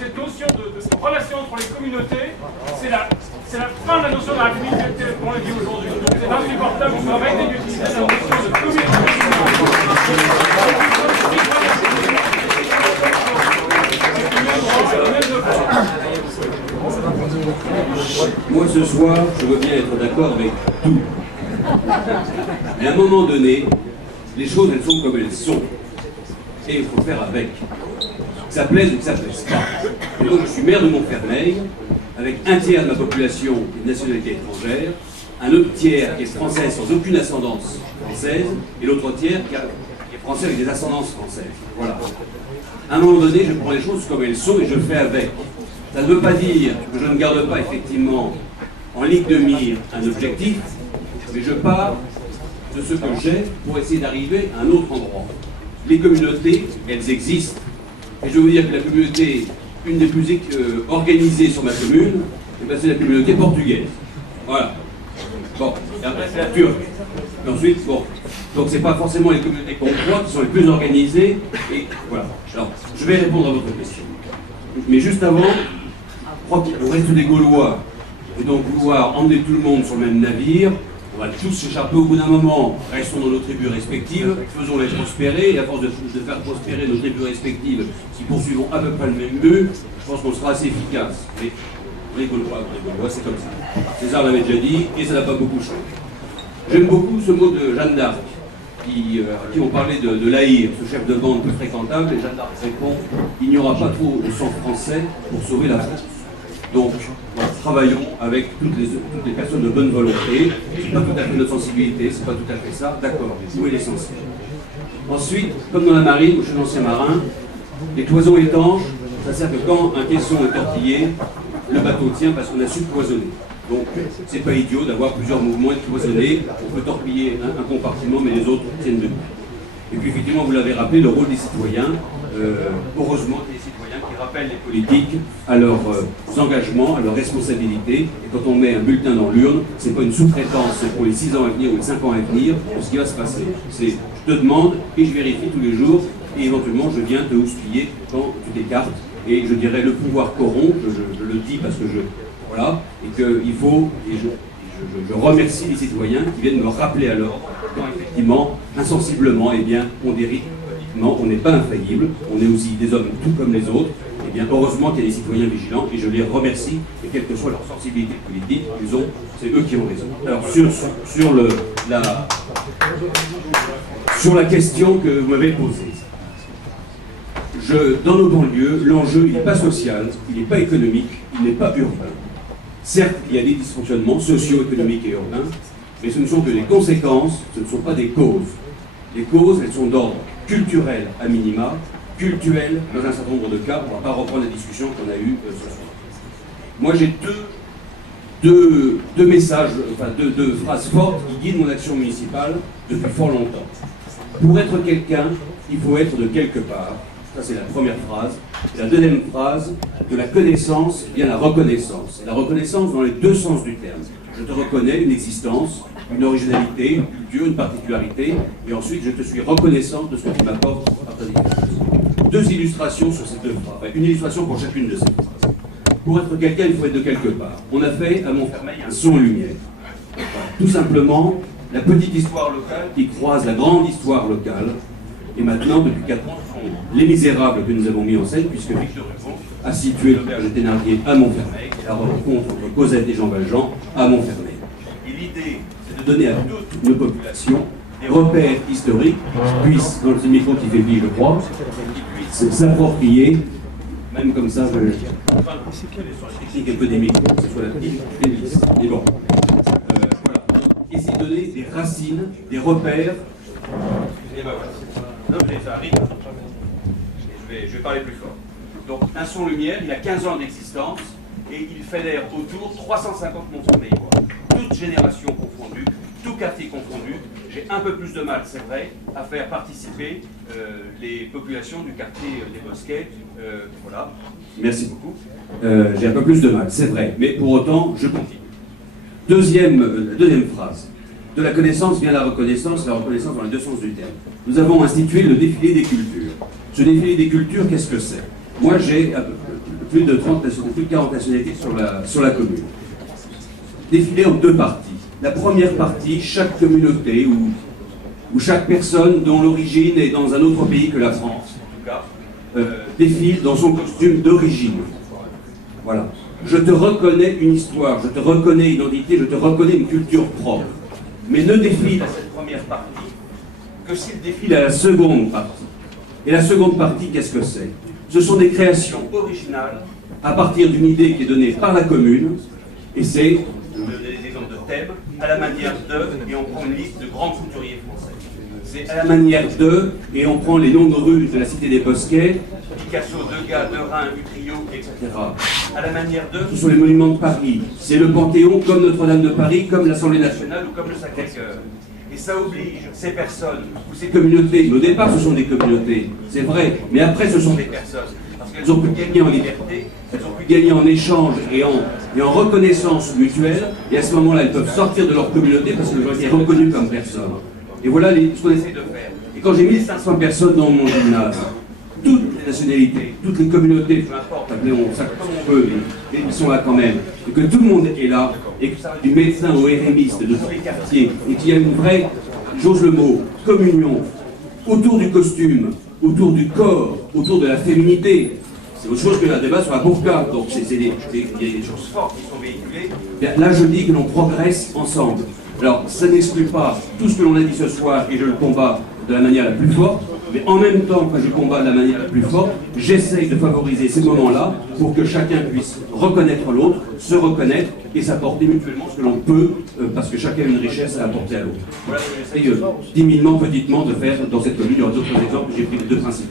Cette notion de relation entre les communautés, c'est la fin de la notion de la République qu'on le dit aujourd'hui. C'est insupportable qu'on arrête d'utiliser la notion de communauté. Moi ce soir, je veux bien être d'accord avec tout. Mais à un moment donné, les choses elles sont comme elles sont. Et il faut faire avec. Que ça plaise ou que ça plaise pas. Et donc je suis maire de Montfermeil, avec un tiers de ma population qui est de nationalité étrangère, un autre tiers qui est français sans aucune ascendance française, et l'autre tiers qui est français avec des ascendances françaises. Voilà. À un moment donné, je prends les choses comme elles sont et je fais avec. Ça ne veut pas dire que je ne garde pas effectivement en ligne de mire un objectif, mais je pars de ce que j'ai pour essayer d'arriver à un autre endroit. Les communautés, elles existent. Et je veux vous dire que la communauté, une des plus organisées sur ma commune, c'est la communauté portugaise. Voilà. Bon, et après c'est la turque. Et ensuite, bon. Donc c'est pas forcément les communautés qu'on croit qui sont les plus organisées. Et voilà. Alors, je vais répondre à votre question. Mais juste avant, je crois qu'il reste des Gaulois. Et donc vouloir emmener tout le monde sur le même navire, on va tous s'échapper au bout d'un moment. Restons dans nos tribus respectives, faisons-les prospérer, et à force de faire prospérer nos tribus respectives qui poursuivons à peu près le même but, je pense qu'on sera assez efficace. Mais les Gaulois, c'est comme ça. César l'avait déjà dit, et ça n'a pas beaucoup changé. J'aime beaucoup ce mot de Jeanne d'Arc, qui ont parlé de l'Aïr, ce chef de bande peu fréquentable, et Jeanne d'Arc répond « Il n'y aura pas trop de sang français pour sauver la France ». Donc, travaillons avec toutes les personnes de bonne volonté. C'est pas tout à fait notre sensibilité, c'est pas tout à fait ça. D'accord, où est l'essentiel? Ensuite, comme dans la marine, où je suis un ancien marin, les cloisons étanches, ça sert que quand un caisson est tortillé, le bateau tient parce qu'on a su cloisonner. Donc, c'est pas idiot d'avoir plusieurs mouvements cloisonnés. On peut torpiller un compartiment, mais les autres tiennent debout. Et puis, effectivement, vous l'avez rappelé, le rôle des citoyens. Heureusement, des citoyens qui rappellent les politiques à leurs engagements, à leurs responsabilités. Et quand on met un bulletin dans l'urne, c'est pas une sous-traitance pour les 6 ans à venir ou les 5 ans à venir pour ce qui va se passer. C'est je te demande et je vérifie tous les jours et éventuellement je viens te houspiller quand tu t'écartes. Et je dirais le pouvoir corrompt, je le dis parce que voilà, et qu'il faut, et je remercie les citoyens qui viennent me rappeler à l'ordre quand effectivement, insensiblement, eh bien, on dérive. Non, on n'est pas infaillible, on est aussi des hommes tout comme les autres. Et bien heureusement qu'il y a des citoyens vigilants et je les remercie. Et quelle que soit leur sensibilité politique, c'est eux qui ont raison. Alors sur la question que vous m'avez posée, dans nos banlieues, l'enjeu il n'est pas social, il n'est pas économique, il n'est pas urbain. Certes, il y a des dysfonctionnements socio-économiques et urbains, mais ce ne sont que des conséquences, ce ne sont pas des causes. Les causes, elles sont d'ordre culturel à minima, culturel dans un certain nombre de cas. On ne va pas reprendre la discussion qu'on a eue ce soir. Moi, j'ai deux messages, enfin deux phrases fortes qui guident mon action municipale depuis fort longtemps. Pour être quelqu'un, il faut être de quelque part. Ça, c'est la première phrase. Et la deuxième phrase, de la connaissance vient la reconnaissance. Et la reconnaissance dans les deux sens du terme. Je te reconnais une existence, une originalité, une culture, une particularité, et ensuite je te suis reconnaissant de ce que tu m'apportes par ta différence. Deux illustrations sur ces deux phrases, enfin, une illustration pour chacune de ces phrases. Pour être quelqu'un, il faut être de quelque part. On a fait à Montfermeil un son lumière. Voilà. Tout simplement, la petite histoire locale qui croise la grande histoire locale, et maintenant, depuis 4 ans, Les Misérables que nous avons mis en scène, puisque Victor Hugo a situé l'auberge de Thénardier à Montfermeil, et la rencontre entre Cosette et Jean Valjean à Montfermeil. Et l'idée, c'est de donner à toutes nos populations des repères historiques qui puissent, dans le micro qui fait vie, je crois, qui puissent s'approprier, même comme ça, sur les techniques un peu des micros, que ce soit la petite et lisse. Et bon, voilà. Essayer de donner des racines, des repères, et ben voilà. Donc ça arrive, et je vais parler plus fort. Donc, un son lumière, il a 15 ans d'existence, et il fédère autour 350 Montfermeillois, toutes générations confondues, tout quartier confondu. J'ai un peu plus de mal, c'est vrai, à faire participer les populations du quartier des Bosquets. Voilà, merci beaucoup. J'ai un peu plus de mal, c'est vrai, mais pour autant, je continue. Deuxième phrase. De la connaissance vient la reconnaissance dans les deux sens du terme. Nous avons institué le défilé des cultures. Ce défilé des cultures, qu'est-ce que c'est? Moi, j'ai plus de 40 nationalités sur la commune. Défilé en deux parties. La première partie, chaque communauté ou chaque personne dont l'origine est dans un autre pays que la France, en tout cas, défile dans son costume d'origine. Voilà. Je te reconnais une histoire, je te reconnais une identité, je te reconnais une culture propre. Mais ne défile à cette première partie que s'il défile à la seconde partie. Et la seconde partie, qu'est-ce que c'est? Ce sont des créations originales à partir d'une idée qui est donnée par la commune, et c'est, je vais donner des exemples de thèmes, à la manière de, et on prend une liste de grands couturiers français. C'est à la manière de, et on prend les noms de rues de la cité des Bosquets, Picasso, Degas, Derain, Utrillo, etc. À la manière de, ce sont les monuments de Paris. C'est le Panthéon, comme Notre-Dame de Paris, comme l'Assemblée nationale ou comme le Sacré-Cœur. Et ça oblige ces personnes ou ces communautés, au départ ce sont des communautés, c'est vrai, mais après ce sont des personnes, parce qu'elles ont pu gagner en liberté, elles ont pu gagner en échange et en reconnaissance mutuelle, et à ce moment-là elles peuvent sortir de leur communauté parce qu'elles ont été reconnues comme personnes. Et voilà ce qu'on essaie de faire. Et quand j'ai 1500 personnes dans mon gymnase, toutes les nationalités, toutes les communautés, peu importe, appelons ça comme on veut, mais ils sont là quand même, et que tout le monde est là, et que ça va du médecin au RMiste, de tous les quartiers, et qu'il y a une vraie, j'ose le mot, communion, autour du costume, autour du corps, autour de la féminité. C'est autre chose que la débat sur la burqa, donc il y a des choses fortes qui sont véhiculées. Bien, là je dis que l'on progresse ensemble. Alors ça n'exclut pas tout ce que l'on a dit ce soir, et je le combats de la manière la plus forte, mais en même temps, quand je combats de la manière la plus forte, j'essaye de favoriser ces moments-là pour que chacun puisse reconnaître l'autre, se reconnaître et s'apporter mutuellement ce que l'on peut, parce que chacun a une richesse à apporter à l'autre. Voilà ce que j'essaye timidement, petitement de faire dans cette commune. Il y aura d'autres exemples, j'ai pris les deux principes.